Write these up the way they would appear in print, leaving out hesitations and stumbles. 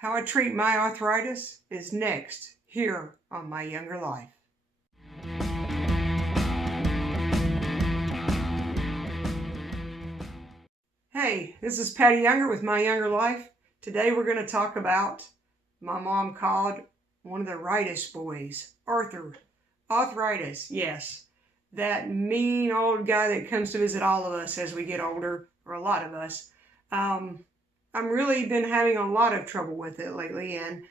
How I treat my arthritis is next here on My Younger Life. Hey, this is Patty Younger with My Younger Life. Today we're going to talk about my mom called one of the rightest boys, Arthritis. Yes, that mean old guy that comes to visit all of us as we get older, or a lot of us. I'm really been having a lot of trouble with it lately and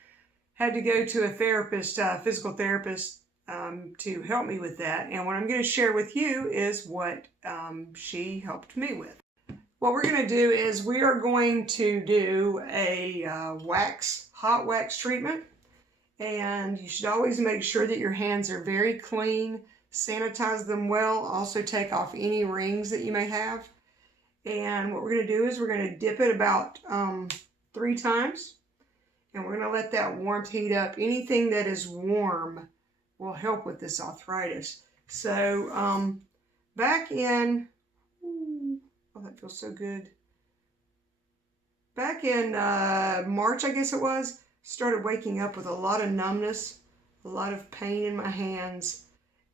had to go to a therapist, physical therapist, to help me with that. And what I'm going to share with you is what she helped me with. What we're going to do is we are going to do a hot wax treatment. And you should always make sure that your hands are very clean, sanitize them well, also take off any rings that you may have. And what we're going to do is we're going to dip it about 3 times. And we're going to let that warmth heat up. Anything that is warm will help with this arthritis. So back in, oh, that feels so good. Back in March, I guess it was, started waking up with a lot of numbness, a lot of pain in my hands.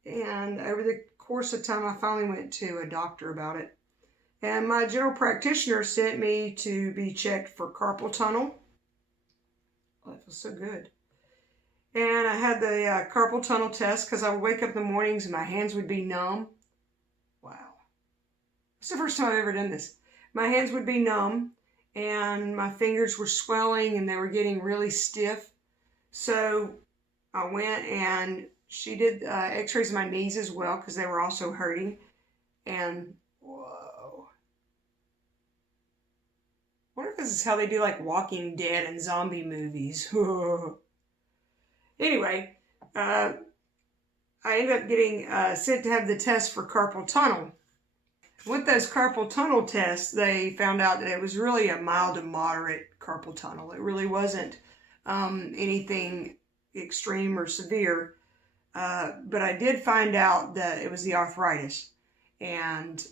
And over the course of time, I finally went to a doctor about it. And my general practitioner sent me to be checked for carpal tunnel. Oh, that feels so good. And I had the carpal tunnel test because I would wake up in the mornings and my hands would be numb. Wow. It's the first time I've ever done this. My hands would be numb and my fingers were swelling and they were getting really stiff. So I went and she did x-rays of my knees as well because they were also hurting. And whoa. I wonder if this is how they do like Walking Dead and zombie movies. Anyway, I ended up getting sent to have the test for carpal tunnel. With those carpal tunnel tests, they found out that it was really a mild to moderate carpal tunnel. It really wasn't anything extreme or severe. But I did find out that it was the arthritis. And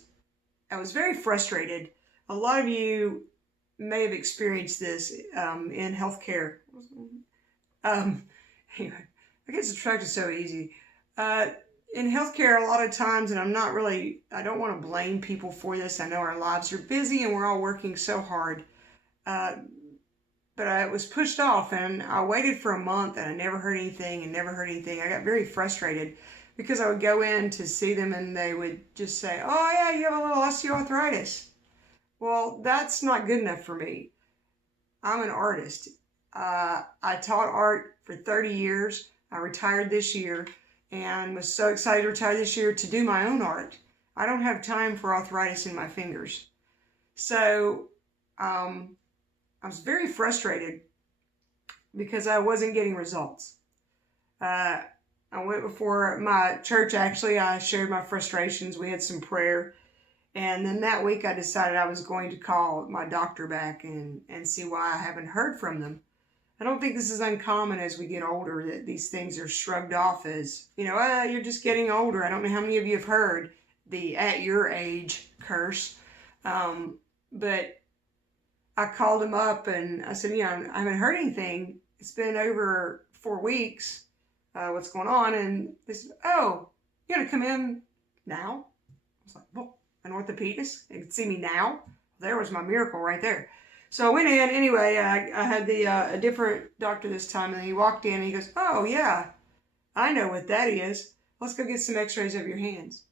I was very frustrated. A lot of you may have experienced this in healthcare. Anyway, I get distracted so easy. In healthcare, a lot of times, and I don't want to blame people for this. I know our lives are busy and we're all working so hard. But I was pushed off and I waited for a month and I never heard anything. I got very frustrated because I would go in to see them and they would just say, oh yeah, you have a little osteoarthritis. Well, that's not good enough for me. I'm an artist. I taught art for 30 years. I retired this year and was so excited to retire this year to do my own art. I don't have time for arthritis in my fingers. So I was very frustrated because I wasn't getting results. I went before my church, actually. I shared my frustrations. We had some prayer. And then that week I decided I was going to call my doctor back and see why I haven't heard from them. I don't think this is uncommon as we get older that these things are shrugged off as, you're just getting older. I don't know how many of you have heard the at your age curse. But I called them up and I said, I haven't heard anything. It's been over 4 weeks. What's going on? And they said, oh, you got to come in now? I was like, well, an orthopedist? They could see me now? There was my miracle right there. So I went in anyway. I had a different doctor this time, and he walked in and he goes, oh yeah, I know what that is. Let's go get some x-rays of your hands.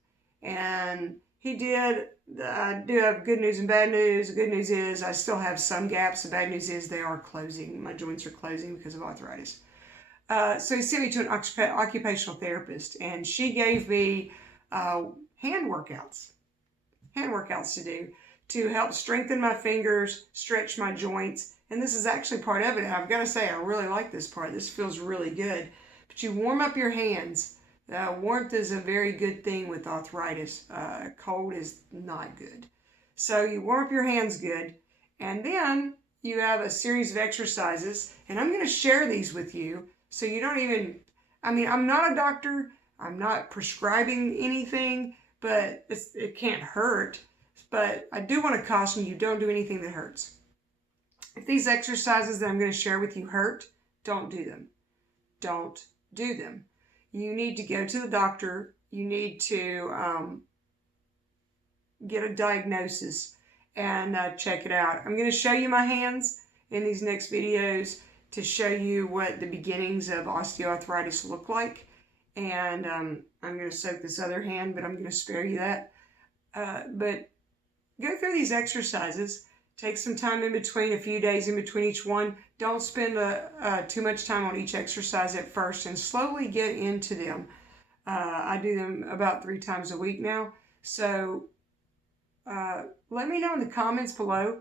And he did. I do have good news and bad news. The good news is I still have some gaps. The bad news is they are closing. My joints are closing because of arthritis. So he sent me to an occupational therapist, and she gave me hand workouts to do to help strengthen my fingers, stretch my joints. And this is actually part of it. And I've got to say, I really like this part. This feels really good. But you warm up your hands. Warmth is a very good thing with arthritis. Cold is not good. So you warm up your hands good. And then you have a series of exercises. And I'm going to share these with you. So you don't even, I'm not a doctor. I'm not prescribing anything. But it can't hurt. But I do want to caution you, don't do anything that hurts. If these exercises that I'm going to share with you hurt, don't do them. Don't do them. You need to go to the doctor. You need to get a diagnosis and check it out. I'm going to show you my hands in these next videos to show you what the beginnings of osteoarthritis look like. And I'm going to soak this other hand, but I'm going to spare you that. But go through these exercises. Take some time in between, a few days in between each one. Don't spend too much time on each exercise at first, and slowly get into them. I do them about 3 times a week now. So let me know in the comments below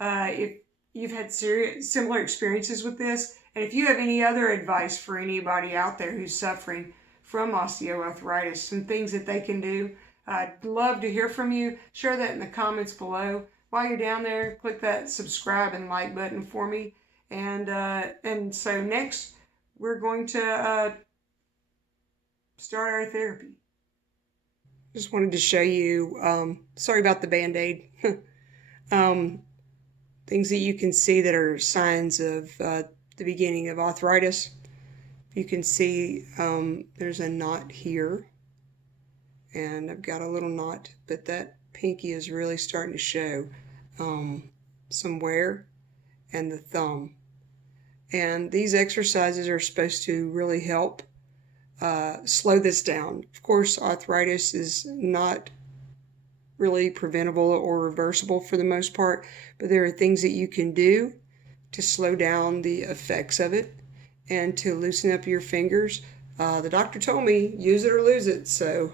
if you've had similar experiences with this, and if you have any other advice for anybody out there who's suffering from osteoarthritis, some things that they can do. I'd love to hear from you. Share that in the comments below. While you're down there, click that subscribe and like button for me. And so next, we're going to start our therapy. Just wanted to show you, sorry about the Band-Aid, things that you can see that are signs of the beginning of arthritis. You can see there's a knot here, and I've got a little knot, but that pinky is really starting to show some wear, and the thumb. And these exercises are supposed to really help slow this down. Of course, arthritis is not really preventable or reversible for the most part, but there are things that you can do to slow down the effects of it and to loosen up your fingers. The doctor told me, use it or lose it, so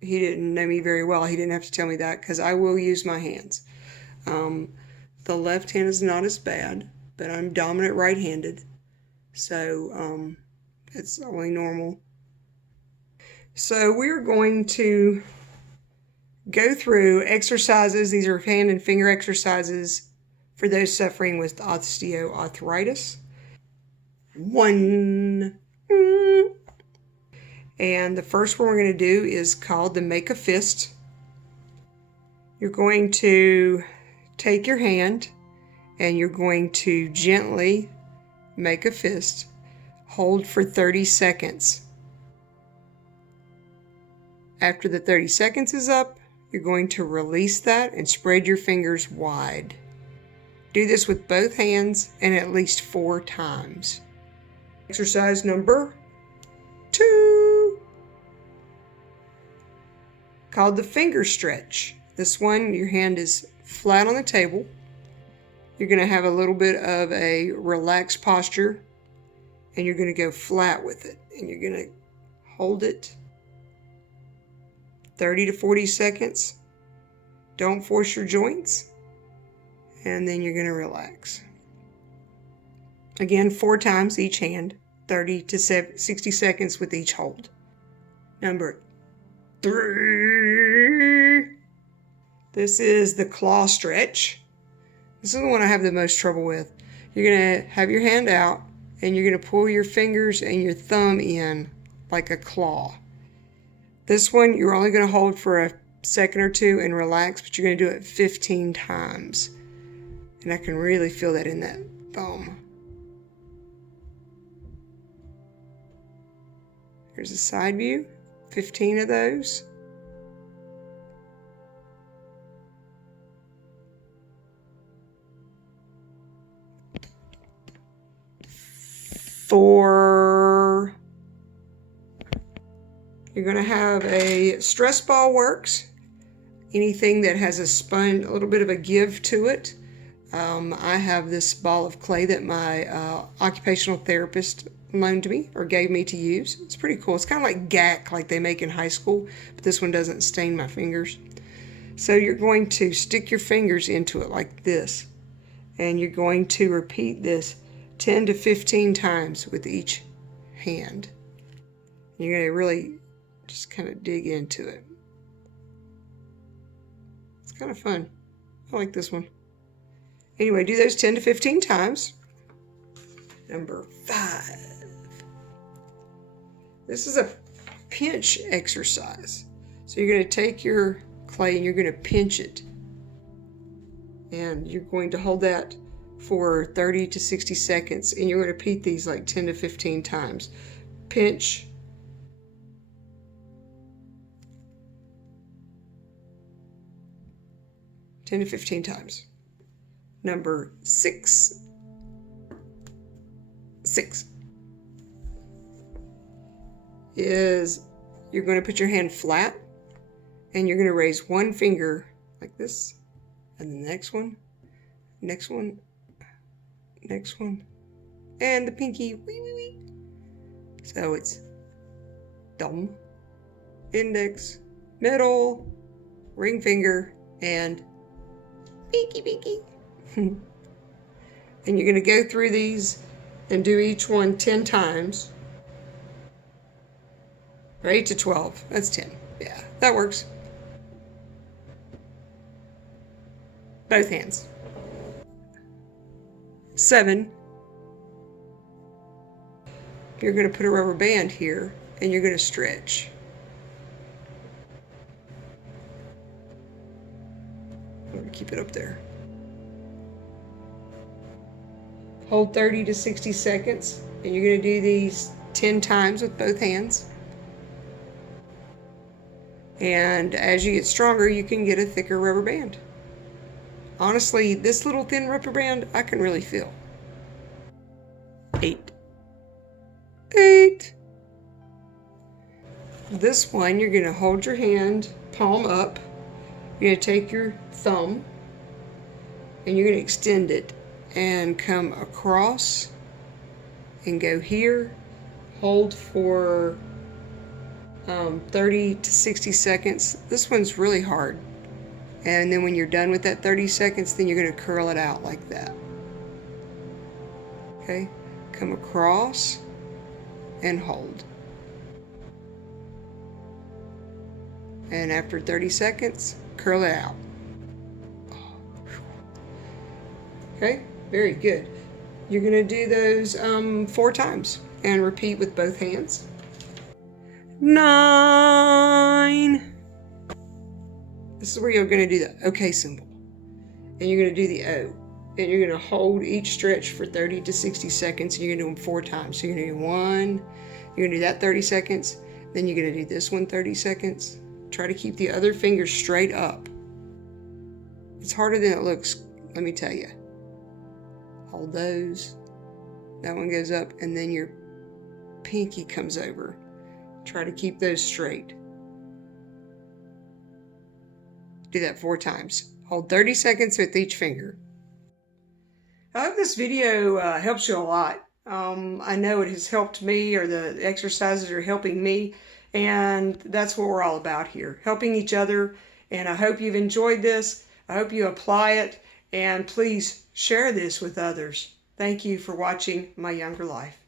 he didn't know me very well. He didn't have to tell me that, because I will use my hands. The left hand is not as bad, but I'm dominant right-handed, so it's only normal. So we're going to go through exercises. These are hand and finger exercises for those suffering with osteoarthritis. 1. And the first one we're going to do is called the Make a Fist. You're going to take your hand and you're going to gently make a fist. Hold for 30 seconds. After the 30 seconds is up, you're going to release that and spread your fingers wide. Do this with both hands and at least 4 times. Exercise number 2, called the finger stretch. This one, your hand is flat on the table. You're going to have a little bit of a relaxed posture, and you're going to go flat with it. And you're going to hold it 30 to 40 seconds. Don't force your joints. And then you're going to relax. Again, 4 times each hand, 30 to 60 seconds with each hold. Number 3. This is the claw stretch. This is the one I have the most trouble with. You're going to have your hand out and you're going to pull your fingers and your thumb in like a claw. This one you're only going to hold for a second or 2 and relax, but you're going to do it 15 times. And I can really feel that in that thumb. Here's a side view, 15 of those. For you're going to have a stress ball works. Anything that has a little bit of a give to it. I have this ball of clay that my occupational therapist loaned to me or gave me to use. It's pretty cool. It's kind of like gack like they make in high school, but this one doesn't stain my fingers. So you're going to stick your fingers into it like this, and you're going to repeat this 10 to 15 times with each hand. You're going to really just kind of dig into it. It's kind of fun. I like this one. Anyway, do those 10 to 15 times. Number 5. This is a pinch exercise. So you're going to take your clay and you're going to pinch it. And you're going to hold that for 30 to 60 seconds, and you're going to repeat these like 10 to 15 times. Pinch, ten to 15 times. Number 6. Is you're going to put your hand flat and you're going to raise one finger like this, and the next one, next one, next one, and the pinky. Wee, wee, wee. So it's thumb, index, middle, ring finger, and pinky, pinky. And you're going to go through these and do each one 10 times. Or 8 to 12. That's 10. Yeah, that works. Both hands. 7. You're going to put a rubber band here and you're going to stretch. I'm going to keep it up there. Hold 30 to 60 seconds, and you're going to do these 10 times with both hands. And as you get stronger, you can get a thicker rubber band. Honestly, this little thin rubber band, I can really feel. 8. This one, you're going to hold your hand, palm up. You're going to take your thumb, and you're going to extend it and come across and go here. Hold for 30 to 60 seconds. This one's really hard. And then when you're done with that 30 seconds, then you're going to curl it out like that. Okay? Come across and hold. And after 30 seconds, curl it out. Okay? Very good. You're going to do those 4 times and repeat with both hands. 9. This is where you're going to do the OK symbol. And you're going to do the O. And you're going to hold each stretch for 30 to 60 seconds. And you're going to do them 4 times. So you're going to do 1. You're going to do that 30 seconds. Then you're going to do this one 30 seconds. Try to keep the other finger straight up. It's harder than it looks, let me tell you. Hold those. That one goes up, and then your pinky comes over. Try to keep those straight. Do that 4 times. Hold 30 seconds with each finger. I hope this video helps you a lot. I know it has helped me, or the exercises are helping me, and that's what we're all about here, helping each other. And I hope you've enjoyed this. I hope you apply it, and please share this with others. Thank you for watching My Younger Life.